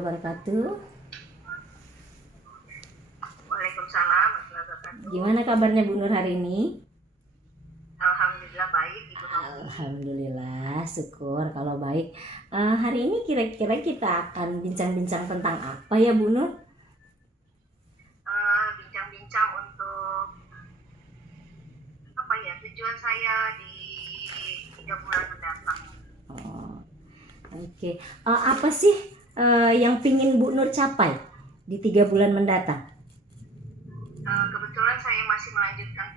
wabarakatuh. Waalaikumsalam warahmatullahi wabarakatuh. Gimana kabarnya Bu Nur hari ini? Alhamdulillah baik, Ibu Novi. Alhamdulillah, syukur kalau baik. Hari ini kira-kira kita akan bincang-bincang tentang apa ya Bu Nur? Bincang-bincang untuk apa ya, tujuan saya di 3 bulan mendatang. Oke. Apa sih yang pingin Bu Nur capai di 3 bulan mendatang? Kebetulan saya masih melanjutkan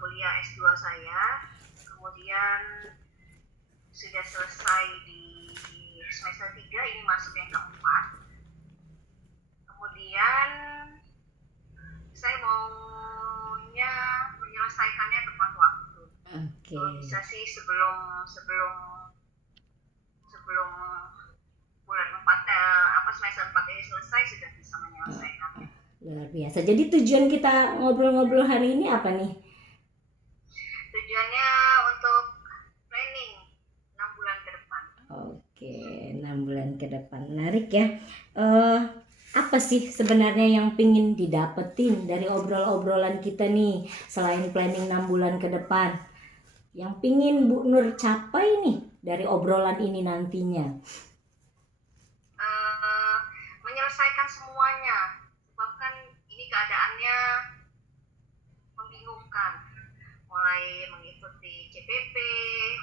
kuliah S2 saya, kemudian sudah selesai di semester 3, ini masuk yang keempat. Kemudian saya maunya menyelesaikannya tepat waktu. Oke. Bisa sih sebelum bulan 4 semester 4 ini selesai sudah bisa menyelesaikannya. Luar biasa. Jadi tujuan kita ngobrol-ngobrol hari ini apa nih? Tujuannya untuk planning 6 bulan ke depan. Oke, 6 bulan ke depan. Menarik ya. Apa sih sebenarnya yang pingin didapetin dari obrol-obrolan kita nih selain planning 6 bulan ke depan? Yang pingin Bu Nur capai nih dari obrolan ini nantinya? Menyelesaikan semuanya. Sebab kan ini keadaannya membingungkan. Mulai mengikuti CPP,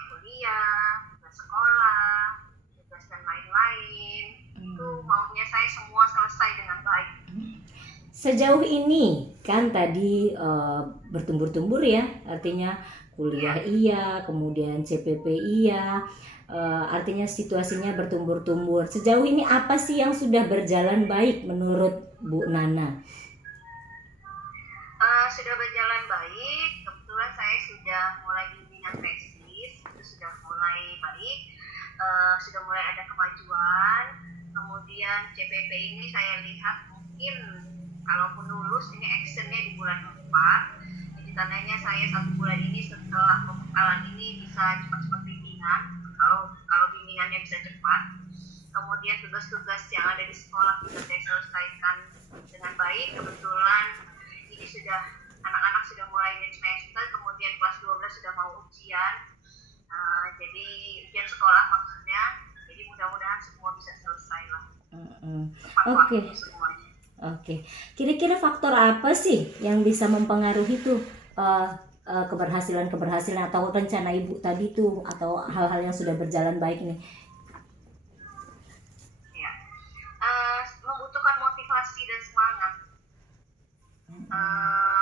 kuliah, tugas sekolah, tugas dan lain-lain. Itu maunya saya semua selesai dengan baik. Sejauh ini kan tadi bertumbur-tumbur ya, artinya kuliah iya, kemudian CPP iya, artinya situasinya bertumbur-tumbur. Sejauh ini apa sih yang sudah berjalan baik menurut Bu Nana? Sudah berjalan baik. Kebetulan saya sudah mulai bimbingan tesis, itu sudah mulai baik, sudah mulai ada kemajuan. Kemudian CPP ini saya lihat mungkin kalaupun lulus ini actionnya di bulan 4. Jadi tandanya saya 1 bulan ini setelah pembekalan ini bisa cepat-cepat bimbingan. Kalau bimbingannya bisa cepat. Kemudian tugas-tugas yang ada di sekolah bisa saya selesaikan dengan baik. Kebetulan ini anak-anak sudah mulai next semester, kemudian kelas 12 sudah mau ujian. Jadi ujian sekolah maksudnya. Jadi mudah-mudahan semua bisa selesai lah. Oke. Kira-kira faktor apa sih yang bisa mempengaruhi tuh keberhasilan atau rencana Ibu tadi tuh atau hal-hal yang sudah berjalan baik nih? Ya, membutuhkan motivasi dan semangat.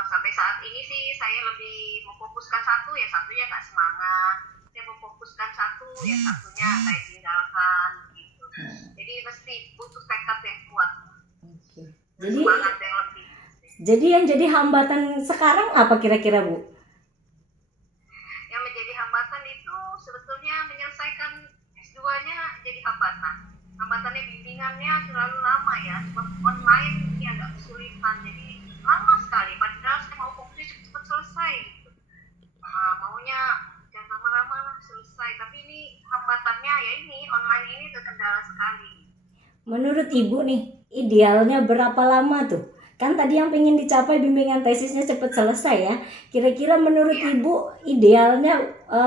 Sampai saat ini sih saya lebih memfokuskan satunya nggak semangat. Saya memfokuskan satunya saya tinggalkan gitu. Jadi mesti butuh tekad yang kuat. Semangat yang lebih. Jadi yang jadi hambatan sekarang apa kira-kira Bu? Yang menjadi hambatan itu sebetulnya menyelesaikan S2-nya jadi hambatan. Hambatannya bimbingannya terlalu lama ya. Sebab online ini agak kesulitan. Jadi lama sekali. Padahal saya mau fokusnya cepat selesai gitu. Maunya jangan lama-lama lah selesai. Tapi ini hambatannya ya ini online ini terkendala sekali. Menurut Ibu nih, idealnya berapa lama tuh? Kan tadi yang pengen dicapai bimbingan tesisnya cepat selesai ya. Kira-kira menurut Ibu idealnya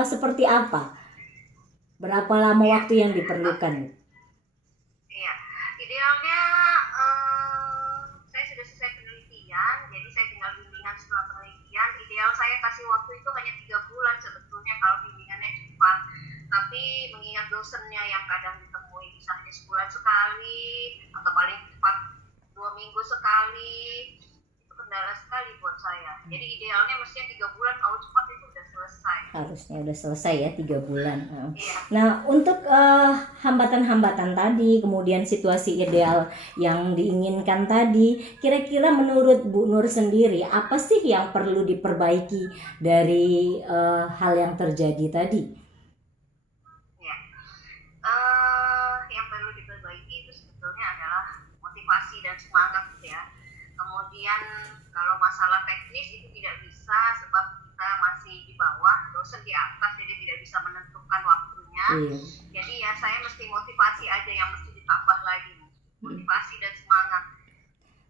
seperti apa? Berapa lama waktu yang diperlukan? Iya, idealnya saya sudah selesai penelitian, jadi saya tinggal bimbingan setelah penelitian. Ideal saya kasih waktu itu hanya 3 bulan sebetulnya kalau bimbingannya cepat. Tapi mengingat dosennya yang kadang ditemui bisa hanya sebulan sekali atau paling cepat 2 minggu sekali, itu kendala sekali buat saya. Jadi idealnya mestinya 3 bulan, kalau cepat itu udah selesai. Harusnya udah selesai ya 3 bulan. Iya. Nah untuk hambatan-hambatan tadi, kemudian situasi ideal yang diinginkan tadi, kira-kira menurut Bu Nur sendiri apa sih yang perlu diperbaiki dari hal yang terjadi tadi? Yang perlu diperbaiki itu sebetulnya adalah motivasi dan semangat ya. Kemudian kalau masalah teknis itu tidak bisa sebab kita masih di bawah, dosen di atas, jadi tidak bisa menentukan waktunya. Jadi ya saya mesti motivasi aja yang mesti lagi, motivasi dan semangat.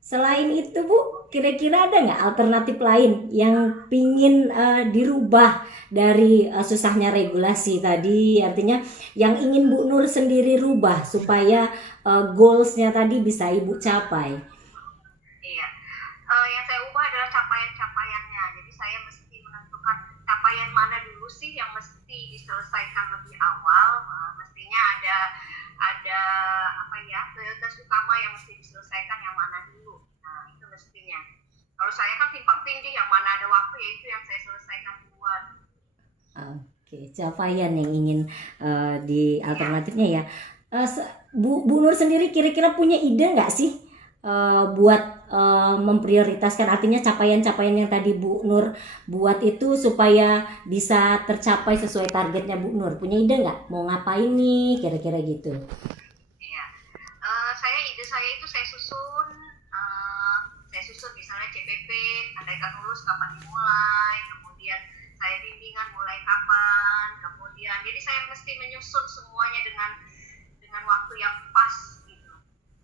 Selain itu Bu, kira-kira ada nggak alternatif lain yang pingin dirubah dari susahnya regulasi tadi? Artinya yang ingin Bu Nur sendiri rubah supaya goalsnya tadi bisa Ibu capai. Iya, yang saya ubah adalah capaian-capaiannya. Jadi saya mesti menentukan capaian mana dulu sih yang mesti diselesaikan lebih awal. Mestinya ada apa ya, prioritas utama yang mesti diselesaikan yang mana dulu. Nah, itu mestinya. Kalau saya kan timpang tindih, yang mana ada waktu ya itu yang saya selesaikan duluan. Oke, capaian yang ingin di alternatifnya ya. Bu Nur sendiri kira-kira punya ide nggak sih buat memprioritaskan, artinya capaian-capaian yang tadi Bu Nur buat itu supaya bisa tercapai sesuai targetnya Bu Nur? Punya ide nggak? Mau ngapain nih? Kira-kira gitu. Iya, ide saya itu saya susun misalnya CPP, andaikan lulus kapan dimulai, kemudian saya bimbingan mulai kapan, kemudian jadi saya mesti menyusun semuanya dengan waktu yang pas gitu.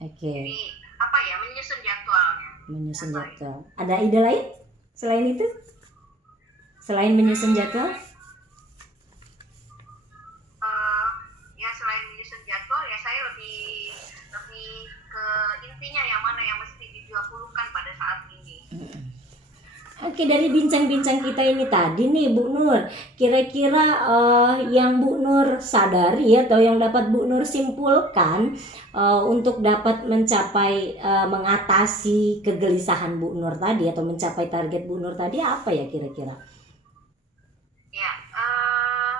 Oke. Jadi apa ya, menyusun jadwalnya. Menyusun jadwal. Ada ide lain selain itu? Selain menyusun jadwal? Ya selain menyusun jadwal ya saya lebih ke intinya yang mana yang mesti didahulukan pada saat ini. Oke, dari bincang-bincang kita ini tadi nih Bu Nur, kira-kira yang Bu Nur sadari atau yang dapat Bu Nur simpulkan untuk dapat mencapai mengatasi kegelisahan Bu Nur tadi atau mencapai target Bu Nur tadi apa ya kira-kira? Ya,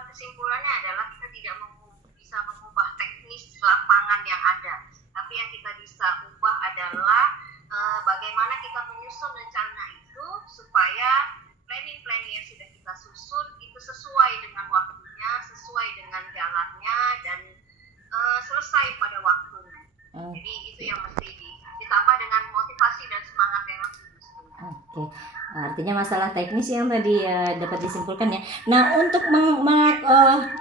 kesimpulannya adalah kita tidak bisa mengubah teknis lapangan yang ada, tapi yang kita bisa ubah adalah bagaimana kita menyusun rencana itu supaya planning yang sudah kita susun itu sesuai dengan waktunya, sesuai dengan jalannya, dan selesai pada waktunya. Jadi itu yang mesti ditambah dengan motivasi dan semangat yang lebih. Oke, artinya masalah teknis yang tadi dapat disimpulkan ya. Nah, untuk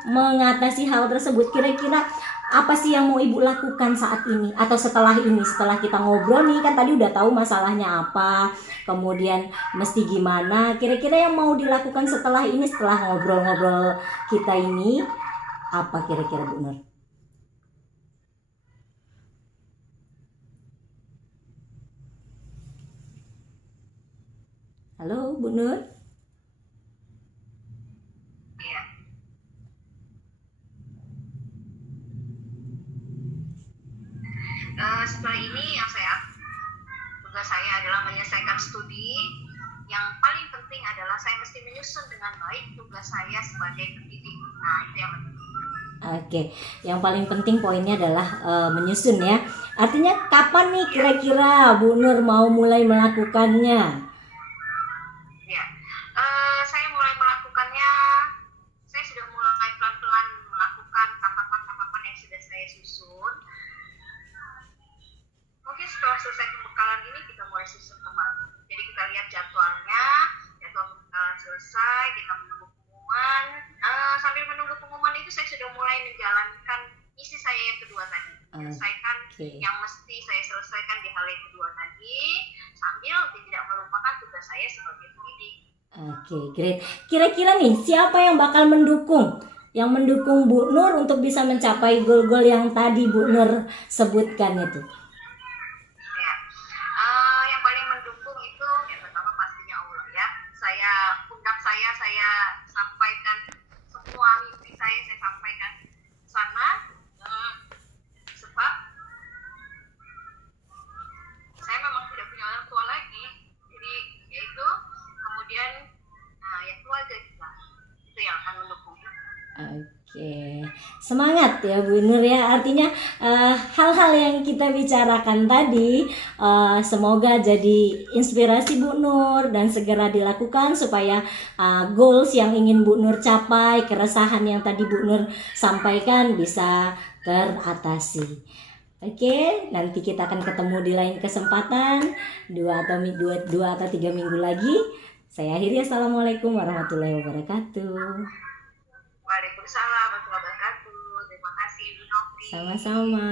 mengatasi hal tersebut, kira-kira apa sih yang mau Ibu lakukan saat ini atau setelah ini, setelah kita ngobrol nih, kan tadi udah tahu masalahnya apa, kemudian mesti gimana, kira-kira yang mau dilakukan setelah ini, setelah ngobrol-ngobrol kita ini, apa kira-kira Bu Nur? Halo Bu Nur? Iya. Setelah ini tugas saya adalah menyelesaikan studi. Yang paling penting adalah saya mesti menyusun dengan baik tugas saya sebagai pendidik. Nah, itu yang penting. Oke, yang paling penting poinnya adalah menyusun ya. Artinya kapan nih kira-kira Bu Nur mau mulai melakukannya? Ya, saya mulai melakukannya. Saya sudah mulai pelan-pelan melakukan tahapan-tahapan yang sudah saya susun. Mungkin setelah selesai pembekalan ini kita mulai susun kembali. Jadi kita lihat jadwalnya, jadwal pembekalan selesai, kita menunggu pengumuman. Sambil menunggu pengumuman itu saya sudah mulai menjalankan misi saya yang kedua tadi. Menyelesaikan yang mesti saya selesaikan di hal yang kedua tadi, sambil tidak melupakan tugas saya sebagai pendidik. Oke, great. Kira-kira nih siapa yang bakal mendukung? Yang mendukung Bu Nur untuk bisa mencapai goal-goal yang tadi Bu Nur sebutkan itu? Ya, yang paling mendukung itu yang pertama pastinya Allah ya. Saya sampaikan semua mimpi saya sampaikan ke sana. Sebab saya memang tidak punya orang tua lagi, jadi yaitu kemudian ya keluarga kita itu yang akan mendukung. Oke, semangat ya Bu Nur ya. Artinya hal-hal yang kita bicarakan tadi semoga jadi inspirasi Bu Nur dan segera dilakukan supaya goals yang ingin Bu Nur capai, keresahan yang tadi Bu Nur sampaikan bisa teratasi. Oke, nanti kita akan ketemu di lain kesempatan 2 atau 3 minggu lagi. Saya akhiri, assalamualaikum warahmatullahi wabarakatuh. Waalaikumsalam warahmatullahi wabarakatuh. Terima kasih Ibu Novi. Sama-sama.